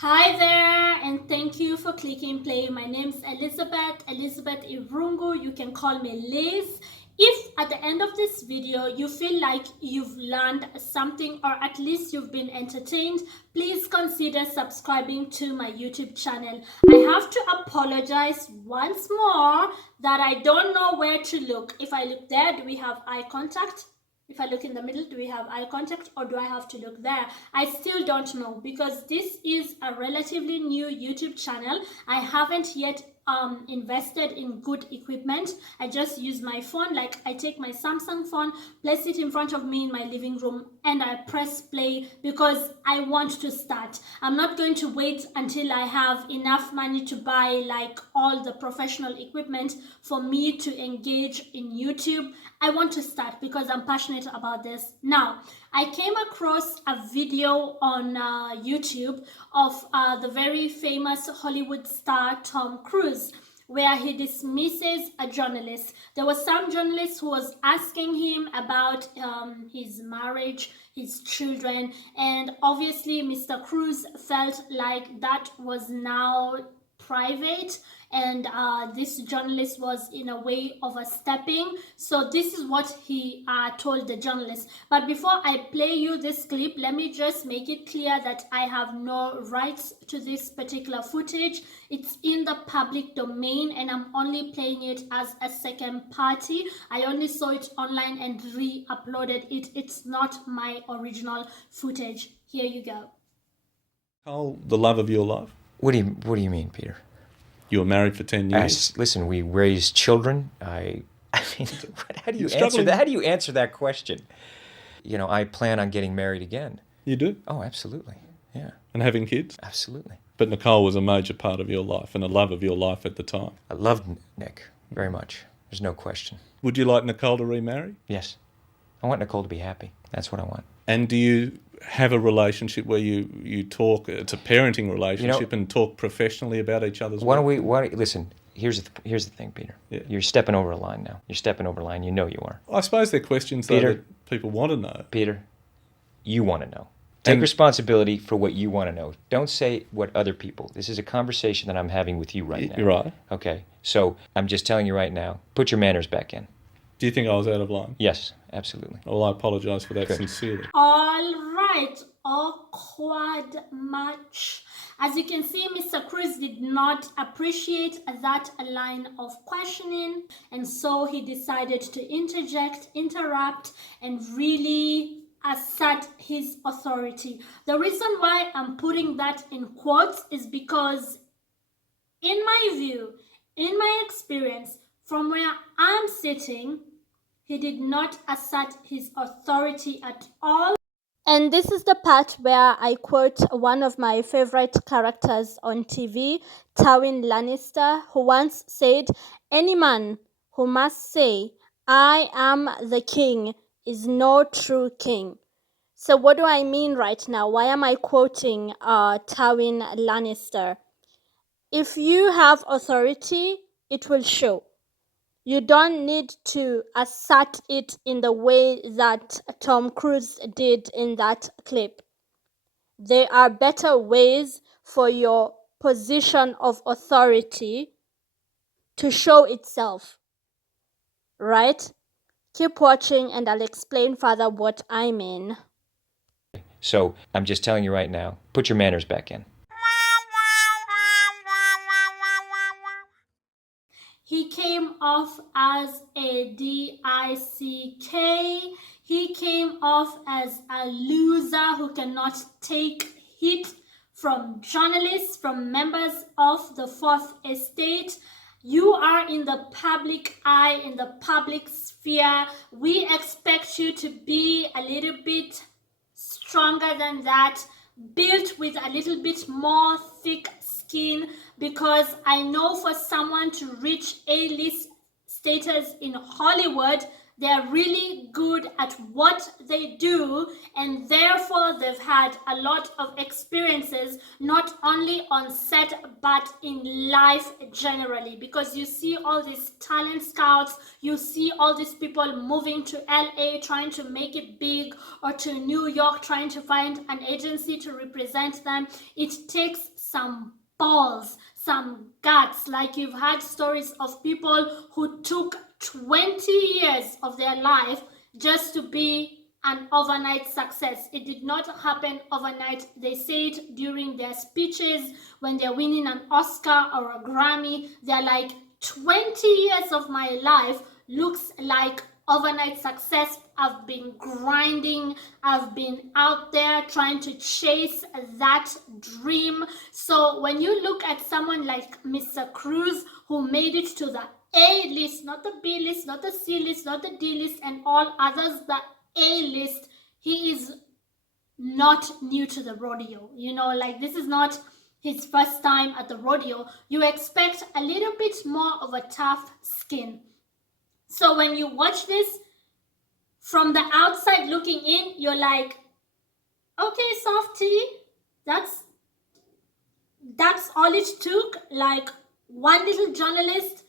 Hi there, and thank you for clicking play. My name's Elizabeth Irungu. You can call me Liz. If at the end of this video you feel like you've learned something or at least you've been entertained, please consider subscribing to my YouTube channel. I have to apologize once more that I don't know where to look. If I look there, do we have eye contact? If I look in the middle, do we have eye contact or do I have to look there? I still don't know because this is a relatively new YouTube channel. I haven't yet invested in good equipment. I just use my phone. Like I take my Samsung phone, place it in front of me in my living room, and I press play because I want to start. I'm not going to wait until I have enough money to buy like all the professional equipment for me to engage in YouTube. I want to start because I'm passionate about this. Now, I came across a video on YouTube of the very famous Hollywood star Tom Cruise, where he dismisses a journalist. There was some journalist who was asking him about his marriage, his children, and obviously Mr. Cruise felt like that was now private, and this journalist was in a way overstepping. So this is what he told the journalist. But before I play you this clip, let me just make it clear that I have no rights to this particular footage. It's in the public domain and I'm only playing it as a second party. I only saw it online and re-uploaded it. It's not my original footage. Here you go. Nicole, the love of your life? What do you mean, Peter? You were married for 10 years. Listen, we raised children. I mean, how do you answer that? How do you answer that question? You know, I plan on getting married again. You do? Oh, absolutely. Yeah. And having kids? Absolutely. But Nicole was a major part of your life and a love of your life at the time. I loved Nick very much. There's no question. Would you like Nicole to remarry? Yes. I want Nicole to be happy. That's what I want. And do you have a relationship where you talk, it's a parenting relationship, and talk professionally about each other's work? Listen, here's the thing, Peter. Yeah. You're stepping over a line now. You're stepping over a line. You know you are. I suppose they're questions, Peter, though, that people want to know. Peter, you want to know. Take responsibility for what you want to know. Don't say what other people. This is a conversation that I'm having with you right now. You're right. Okay. So I'm just telling you right now, put your manners back in. Do you think I was out of line? Yes, absolutely. Well, I apologise for that sincerely. All right, awkward much. As you can see, Mr. Cruise did not appreciate that line of questioning, and so he decided to interrupt, and really assert his authority. The reason why I'm putting that in quotes is because, in my view, in my experience, from where I'm sitting, he did not assert his authority at all. And this is the part where I quote one of my favorite characters on TV, Tywin Lannister, who once said, "Any man who must say, 'I am the king,' is no true king." So what do I mean right now? Why am I quoting Tywin Lannister? If you have authority, it will show. You don't need to assert it in the way that Tom Cruise did in that clip. There are better ways for your position of authority to show itself, right? Keep watching and I'll explain further what I mean. So I'm just telling you right now, put your manners back in. He came off as a DICK. He came off as a loser who cannot take heat from journalists, from members of the Fourth Estate. You are in the public eye, in the public sphere. We expect you to be a little bit stronger than that, built with a little bit more thick skin, because I know for someone to reach A-list status in Hollywood, They're really good at what they do, and therefore they've had a lot of experiences, not only on set, but in life generally. Because you see all these talent scouts, you see all these people moving to LA trying to make it big, or to New York trying to find an agency to represent them. It takes some balls, some guts. Like, you've had stories of people who took 20 years of their life just to be an overnight success. It did not happen overnight. They say it during their speeches when they're winning an Oscar or a Grammy. They're like, 20 years of my life looks like overnight success. I've been grinding, I've been out there trying to chase that dream. So when you look at someone like Mr. Cruz, who made it to the A list, not the B list, not the C list, not the D list, and all others, the A list, he is not new to the rodeo. You know, like, this is not his first time at the rodeo. You expect a little bit more of a tough skin. So when you watch this, from the outside looking in, you're like, okay, Softy, that's all it took. Like, one little journalist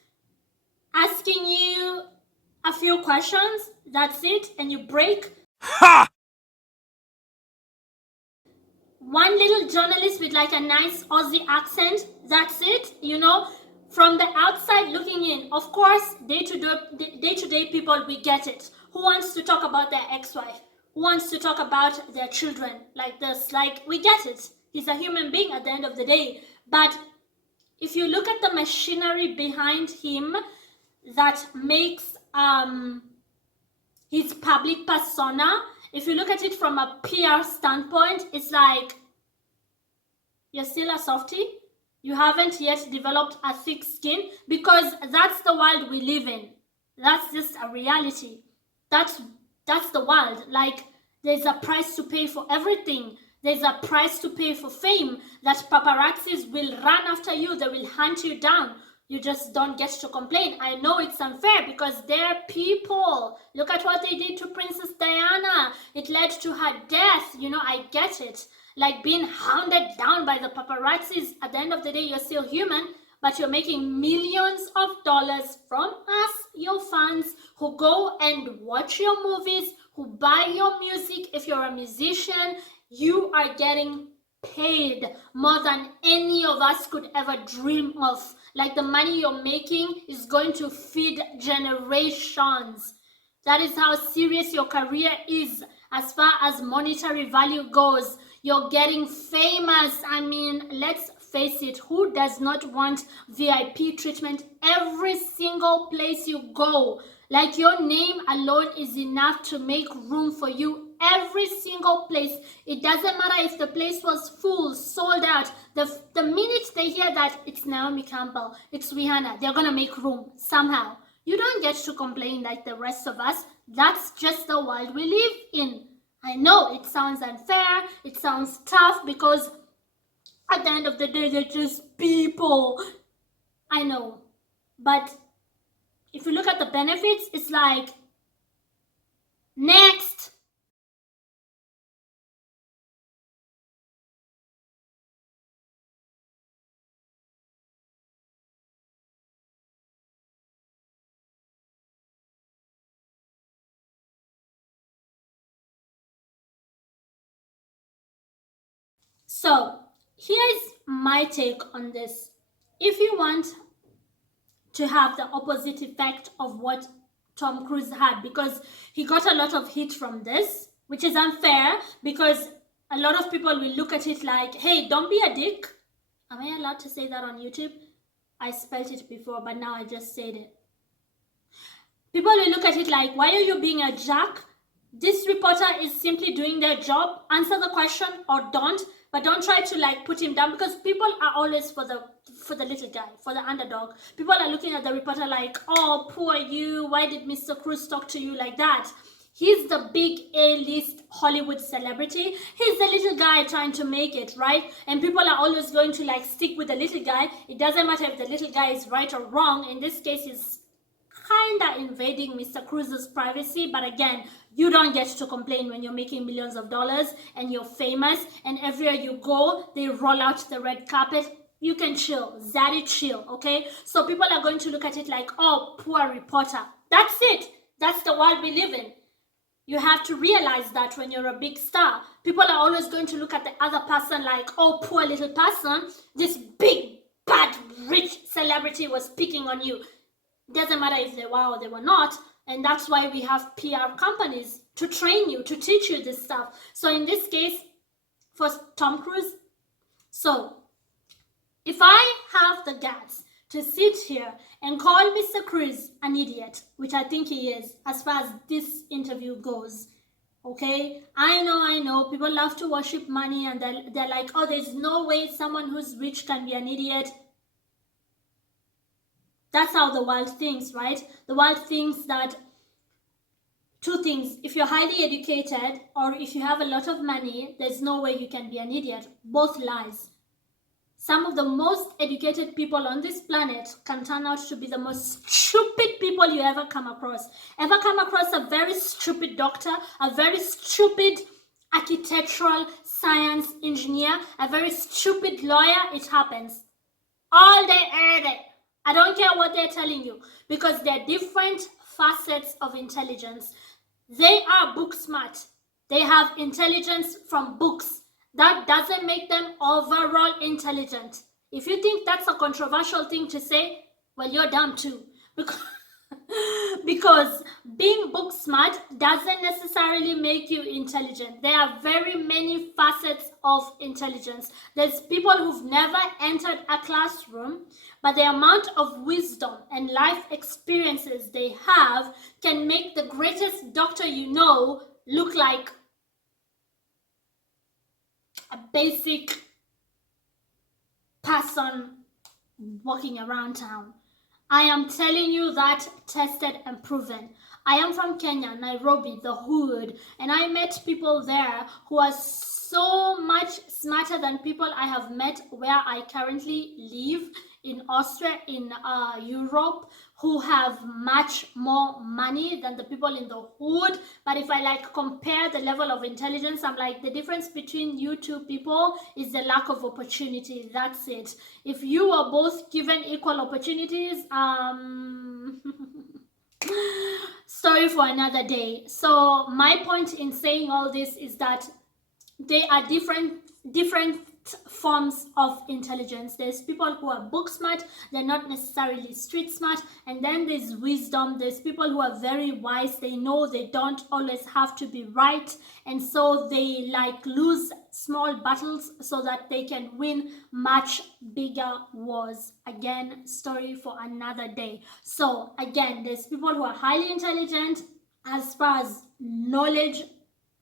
asking you a few questions, that's it, and you break. Ha! One little journalist with like a nice Aussie accent, that's it, you know. From the outside looking in, of course, day-to-day people, we get it. Who wants to talk about their ex-wife? Who wants to talk about their children like this? Like, we get it. He's a human being at the end of the day. But if you look at the machinery behind him that makes his public persona, if you look at it from a PR standpoint, it's like, you're still a softie. You haven't yet developed a thick skin, because that's the world we live in. That's just a reality. That's the world. Like, there's a price to pay for everything. There's a price to pay for fame, that paparazzis will run after you. They will hunt you down. You just don't get to complain. I know it's unfair because they're people. Look at what they did to Princess Diana. It led to her death. You know, I get it. Like, being hounded down by the paparazzis, at the end of the day, you're still human, but you're making millions of dollars from us, your fans, who go and watch your movies, who buy your music. If you're a musician, you are getting paid more than any of us could ever dream of. Like, the money you're making is going to feed generations. That is how serious your career is as far as monetary value goes. You're getting famous. I mean, let's face it, who does not want VIP treatment every single place you go? Like, your name alone is enough to make room for you every single place. It doesn't matter if the place was full, sold out. The minute they hear that it's Naomi Campbell, it's Rihanna, they're gonna make room somehow. You don't get to complain like the rest of us. That's just the world we live in. I know it sounds unfair, it sounds tough, because at the end of the day, they're just people. I know. But if you look at the benefits, it's like, next. So here's my take on this. If you want to have the opposite effect of what Tom Cruise had, because he got a lot of heat from this, which is unfair, because a lot of people will look at it like, hey, don't be a dick. Am I allowed to say that on YouTube? I spelled it before, but now I just said it. People will look at it like, why are you being a jack? This reporter is simply doing their job. Answer the question or don't. But don't try to like put him down, because people are always for the little guy, for the underdog. People are looking at the reporter like, oh, poor you. Why did Mr. Cruz talk to you like that? He's the big A-list Hollywood celebrity. He's the little guy trying to make it, right? And people are always going to like stick with the little guy. It doesn't matter if the little guy is right or wrong. In this case, he's kinda invading Mr. Cruz's privacy, but again, you don't get to complain when you're making millions of dollars and you're famous and everywhere you go, they roll out the red carpet. You can chill, zaddy chill, okay? So people are going to look at it like, oh, poor reporter. That's it. That's the world we live in. You have to realize that when you're a big star, people are always going to look at the other person like, oh, poor little person, this big, bad, rich celebrity was picking on you. Doesn't matter if they were or they were not. And that's why we have PR companies to train you, to teach you this stuff. So in this case, for Tom Cruise, so if I have the guts to sit here and call Mr. Cruz an idiot, which I think he is, as far as this interview goes, okay? I know, people love to worship money and they're like, oh, there's no way someone who's rich can be an idiot. That's how the world thinks, right? The world thinks that two things. If you're highly educated or if you have a lot of money, there's no way you can be an idiot. Both lies. Some of the most educated people on this planet can turn out to be the most stupid people you ever come across. Ever come across a very stupid doctor, a very stupid architectural science engineer, a very stupid lawyer? It happens. All day, every day. I don't care what they're telling you because they're different facets of intelligence. They are book smart. They have intelligence from books. That doesn't make them overall intelligent. If you think that's a controversial thing to say, well, you're dumb too. Because being book smart doesn't necessarily make you intelligent. There are very many facets of intelligence. There's people who've never entered a classroom, but the amount of wisdom and life experiences they have can make the greatest doctor you know look like a basic person walking around town. I am telling you that, tested and proven. I am from Kenya, Nairobi, the hood, and I met people there who are so much smarter than people I have met where I currently live in Austria, in Europe, who have much more money than the people in the hood. But if I like compare the level of intelligence, I'm like, the difference between you two people is the lack of opportunity. That's it. If you are both given equal opportunities, story for another day. So my point in saying all this is that they are different forms of intelligence. There's people who are book smart, they're not necessarily street smart, and then there's wisdom. There's people who are very wise. They know they don't always have to be right, and so they like lose small battles so that they can win much bigger wars. Again, story for another day. So again, there's people who are highly intelligent as far as knowledge,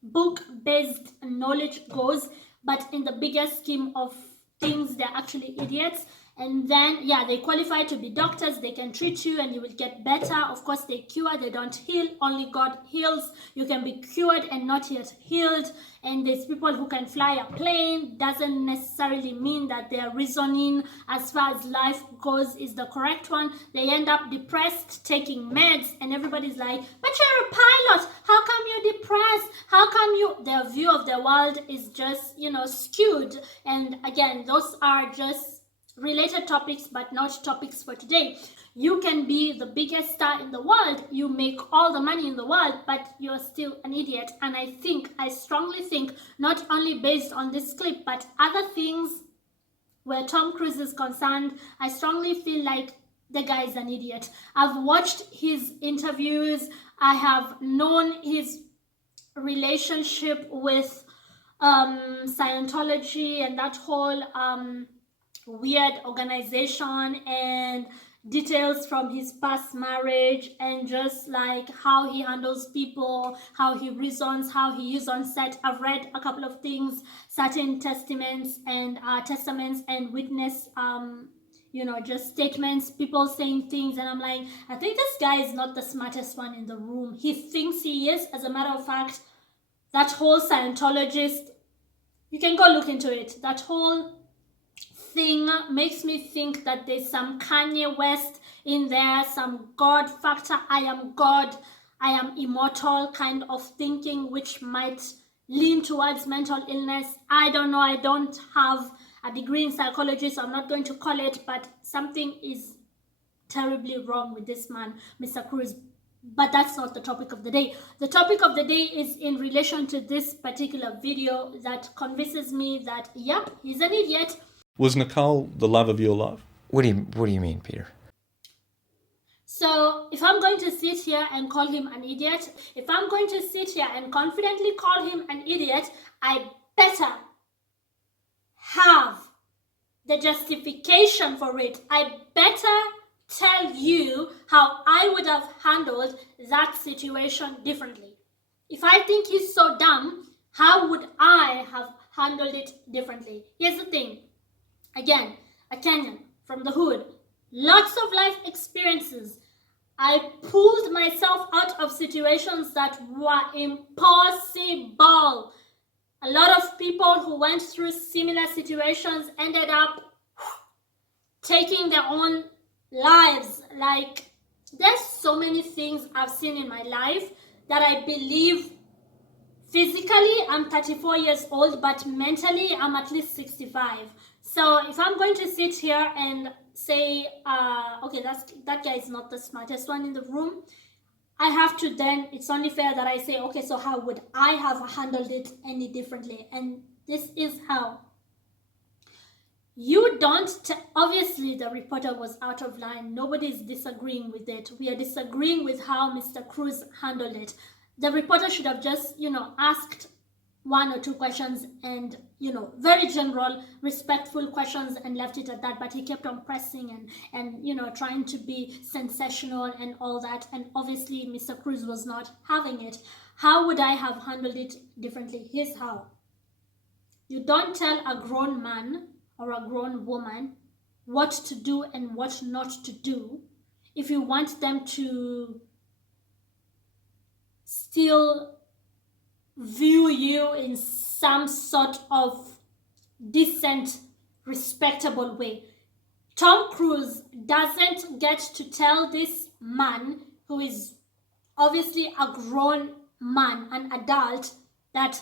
book-based knowledge goes, but in the bigger scheme of things, they're actually idiots. And then, yeah, they qualify to be doctors. They can treat you and you will get better. Of course, they cure, they don't heal. Only God heals. You can be cured and not yet healed. And there's people who can fly a plane. Doesn't necessarily mean that their reasoning as far as life goes is the correct one. They end up depressed, taking meds, and everybody's like, but you're a pilot. How come you're depressed? How come you... Their view of the world is just, you know, skewed. And again, those are just related topics, but not topics for today. You can be the biggest star in the world, you make all the money in the world, but you're still an idiot. And I strongly think, not only based on this clip, but other things where Tom Cruise is concerned, I strongly feel like the guy is an idiot. I've watched his interviews, I have known his relationship with Scientology and that whole weird organization, and details from his past marriage, and just like how he handles people, how he reasons, how he is on set. I've read a couple of things, certain testaments and witness you know, just statements, people saying things, and I'm like, I think this guy is not the smartest one in the room. He thinks he is. As a matter of fact, that whole Scientologist, you can go look into it, that whole thing makes me think that there's some Kanye West in there, some God factor, I am God, I am immortal kind of thinking, which might lean towards mental illness. I don't know. I don't have a degree in psychology, so I'm not going to call it, but something is terribly wrong with this man, Mr. Cruz. But that's not the topic of the day. The topic of the day is in relation to this particular video that convinces me that, yep, he's an idiot. Was Nicole the love of your life? What do you mean, Peter? So if I'm going to sit here and call him an idiot, if I'm going to sit here and confidently call him an idiot, I better have the justification for it. I better tell you how I would have handled that situation differently. If I think he's so dumb, how would I have handled it differently? Here's the thing. Again, a Kenyan from the hood, lots of life experiences. I pulled myself out of situations that were impossible. A lot of people who went through similar situations ended up taking their own lives. Like, there's so many things I've seen in my life that I believe physically I'm 34 years old, but mentally I'm at least 65. So if I'm going to sit here and say, okay, that guy is not the smartest one in the room, I have to then, it's only fair that I say, okay, so how would I have handled it any differently? And this is how. You don't, obviously the reporter was out of line. Nobody's disagreeing with it. We are disagreeing with how Mr. Cruz handled it. The reporter should have just, asked one or two questions and, very general, respectful questions and left it at that. But he kept on pressing and trying to be sensational and all that. And obviously Mr. Cruz was not having it. How would I have handled it differently? Here's how. You don't tell a grown man or a grown woman what to do and what not to do if you want them to still view you in some sort of decent, respectable way. Tom Cruise doesn't get to tell this man, who is obviously a grown man, an adult, that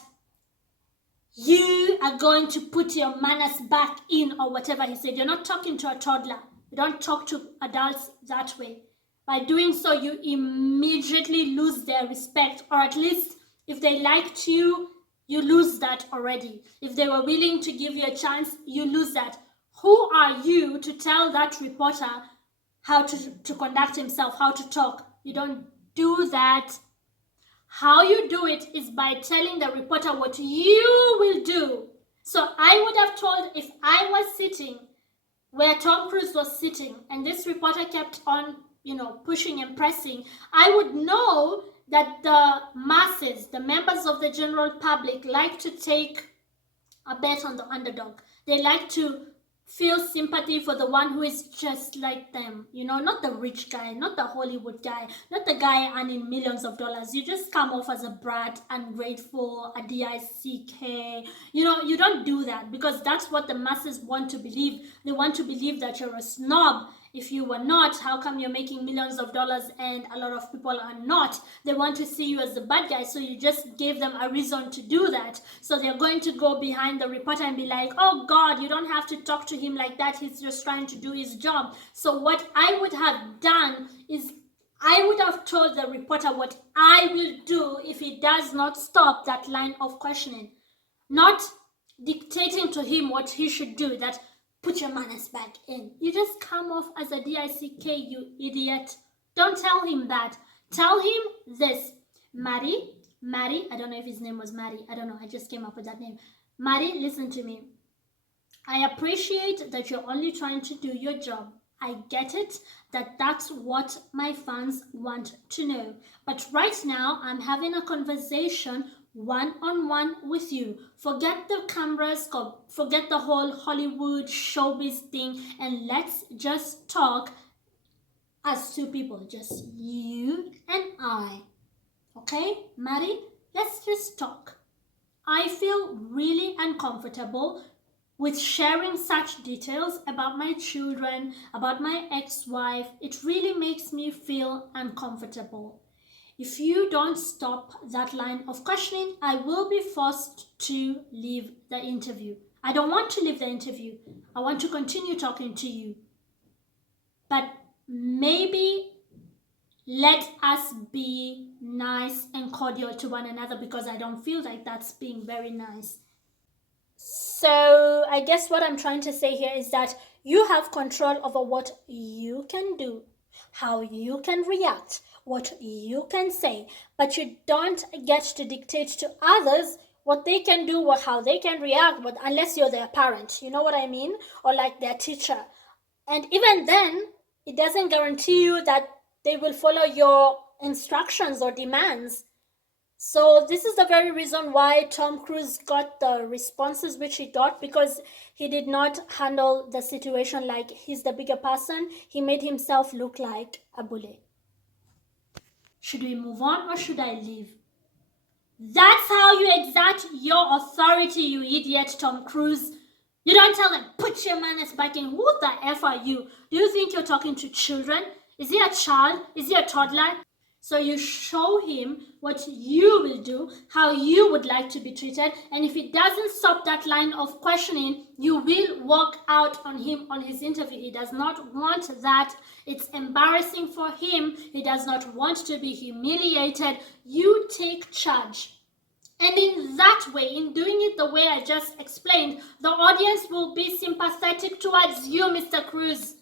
you are going to put your manners back in, or whatever he said. You're not talking to a toddler. You don't talk to adults that way. By doing so, you immediately lose their respect, or at least if they liked you, you lose that already. If they were willing to give you a chance, you lose that. Who are you to tell that reporter how to conduct himself, how to talk? You don't do that. How you do it is by telling the reporter what you will do. So I would have told, if I was sitting where Tom Cruise was sitting and this reporter kept on, pushing and pressing, I would know that the masses, the members of the general public, like to take a bet on the underdog. They like to feel sympathy for the one who is just like them, not the rich guy, not the Hollywood guy, not the guy earning millions of dollars. You just come off as a brat, ungrateful, a DICK. You don't do that, because that's what the masses want to believe. They want to believe that you're a snob. If you were not, how come you're making millions of dollars and a lot of people are not? They want to see you as the bad guy, so you just gave them a reason to do that. So they're going to go behind the reporter and be like, oh God, you don't have to talk to him like that. He's just trying to do his job. So what I would have done is I would have told the reporter what I will do if he does not stop that line of questioning. Not dictating to him what he should do, that put your manners back in. You just come off as a DICK, you idiot. Don't tell him that. Tell him this. Mari, I don't know if his name was Mari. I don't know. I just came up with that name. Mari, listen to me. I appreciate that you're only trying to do your job. I get it, that's what my fans want to know. But right now, I'm having a conversation one-on-one with you. Forget the cameras, forget the whole Hollywood showbiz thing, and let's just talk as two people, just you and I. Okay, Mari? Let's just talk. I feel really uncomfortable with sharing such details about my children, about my ex-wife. It really makes me feel uncomfortable. If you don't stop that line of questioning, I will be forced to leave the interview. I don't want to leave the interview. I want to continue talking to you. But maybe let us be nice and cordial to one another, because I don't feel like that's being very nice. So I guess what I'm trying to say here is that you have control over what you can do, how you can react, what you can say, but you don't get to dictate to others what they can do or how they can react, but unless you're their parent, you know what I mean? Or like their teacher. And even then, it doesn't guarantee you that they will follow your instructions or demands. So this is the very reason why Tom Cruise got the responses which he got, because he did not handle the situation like he's the bigger person. He made himself look like a bully. Should we move on or should I leave? That's how you exert your authority, you idiot, Tom Cruise. You don't tell them, put your manners back in. Who the F are you? Do you think you're talking to children? Is he a child? Is he a toddler? So you show him what you will do, how you would like to be treated. And if he doesn't stop that line of questioning, you will walk out on him on his interview. He does not want that. It's embarrassing for him. He does not want to be humiliated. You take charge. And in that way, in doing it the way I just explained, the audience will be sympathetic towards you, Mr. Cruise.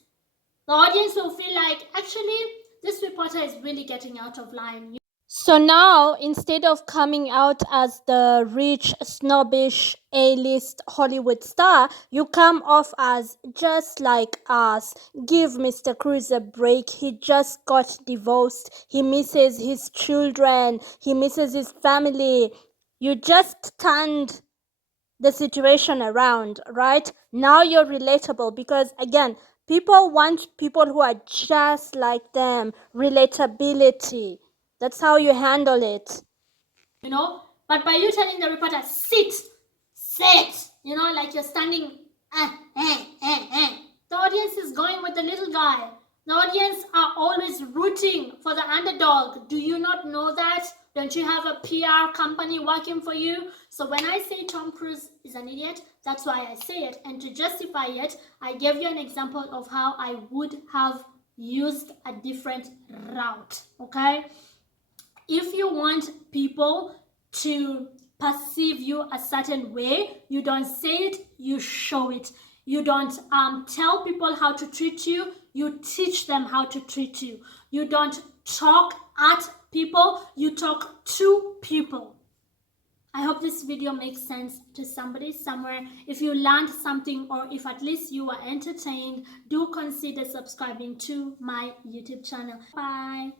The audience will feel like, actually, this reporter is really getting out of line. So now, instead of coming out as the rich, snobbish, A-list Hollywood star, you come off as just like us. Give Mr. Cruise a break. He just got divorced. He misses his children. He misses his family. You just turned the situation around, right? Now you're relatable because, again, people want people who are just like them. Relatability. That's how you handle it. You know? But by you telling the reporter, sit, like you're standing, the audience is going with the little guy. The audience are always rooting for the underdog. Do you not know that? Don't you have a PR company working for you? So when I say Tom Cruise is an idiot, that's why I say it. And to justify it, I gave you an example of how I would have used a different route, okay? If you want people to perceive you a certain way, you don't say it, you show it. You don't tell people how to treat you, you teach them how to treat you. You don't talk at people, you talk to people. I hope this video makes sense to somebody somewhere. If you learned something, or if at least you were entertained, do consider subscribing to my YouTube channel. Bye.